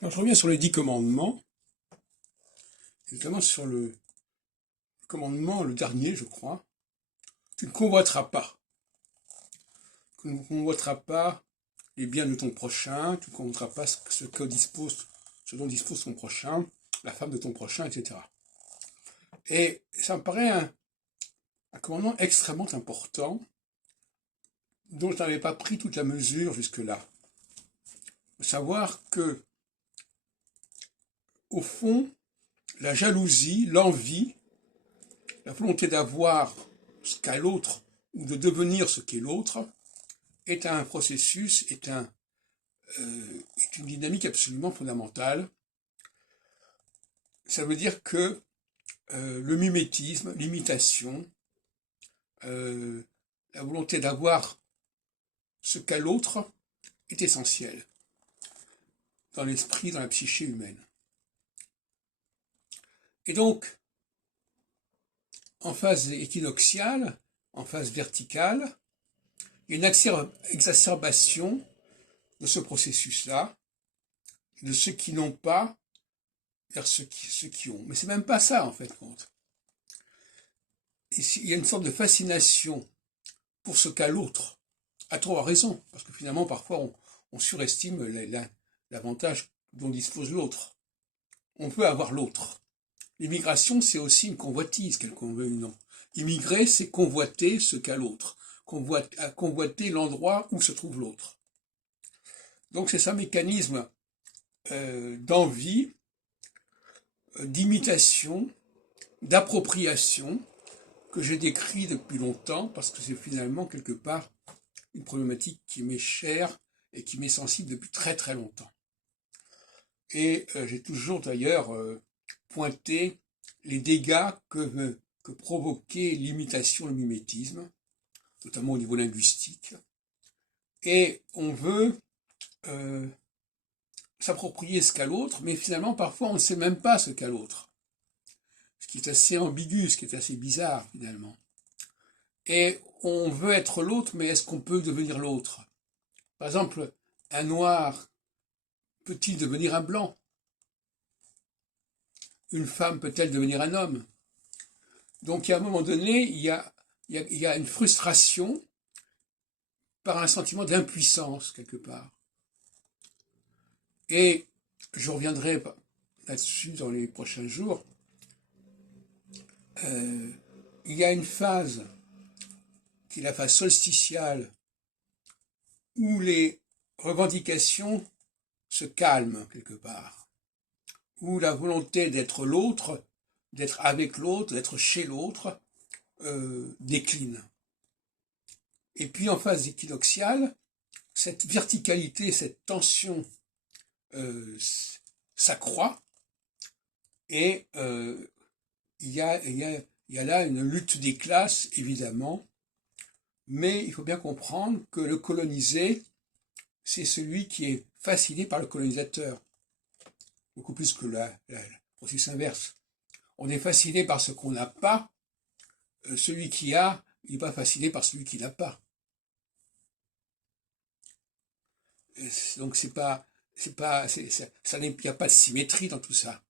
Alors, je reviens sur les 10 commandements, notamment sur le commandement, le dernier, je crois. Tu ne convoiteras pas. Tu ne convoiteras pas les biens de ton prochain, tu ne convoiteras pas ce dont dispose ton prochain, la femme de ton prochain, etc. Et ça me paraît un commandement extrêmement important, dont je n'avais pas pris toute la mesure jusque-là. Il faut savoir que, au fond, la jalousie, l'envie, la volonté d'avoir ce qu'a l'autre ou de devenir ce qu'est l'autre est un processus, est une dynamique absolument fondamentale. Ça veut dire que le mimétisme, l'imitation, la volonté d'avoir ce qu'a l'autre est essentielle dans l'esprit, dans la psyché humaine. Et donc, en phase équinoxiale, en phase verticale, il y a une exacerbation de ce processus-là, de ceux qui n'ont pas vers ceux qui ont. Mais c'est même pas ça, en fait, compte. Il y a une sorte de fascination pour ce qu'a l'autre, à trop raison, parce que finalement, parfois, on surestime l'avantage dont dispose l'autre. On veut avoir l'autre. L'immigration, c'est aussi une convoitise, qu'elle qu'on veuille ou non. Immigrer, c'est convoiter ce qu'a l'autre, convoiter l'endroit où se trouve l'autre. Donc c'est un mécanisme d'envie, d'imitation, d'appropriation que j'ai décrit depuis longtemps parce que c'est finalement quelque part une problématique qui m'est chère et qui m'est sensible depuis très très longtemps. Et j'ai toujours d'ailleurs pointé les dégâts que provoquait l'imitation, le mimétisme, notamment au niveau linguistique. Et on veut s'approprier ce qu'a l'autre, mais finalement parfois on ne sait même pas ce qu'a l'autre. Ce qui est assez ambigu, ce qui est assez bizarre finalement. Et on veut être l'autre, mais est-ce qu'on peut devenir l'autre? Par exemple, un noir peut-il devenir un blanc? Une femme peut-elle devenir un homme? Donc, à un moment donné, il y a une frustration par un sentiment d'impuissance, quelque part. Et je reviendrai là-dessus dans les prochains jours. Il y a une phase, qui est la phase solsticiale, où les revendications se calment, quelque part. Où la volonté d'être l'autre, d'être avec l'autre, d'être chez l'autre, décline. Et puis en phase équinoxiale, cette verticalité, cette tension s'accroît et il y a là une lutte des classes, évidemment, mais il faut bien comprendre que le colonisé, c'est celui qui est fasciné par le colonisateur, beaucoup plus que le processus inverse. On est fasciné par ce qu'on n'a pas, celui qui a, il n'est pas fasciné par celui qui n'a pas. Donc il n'y a pas de symétrie dans tout ça.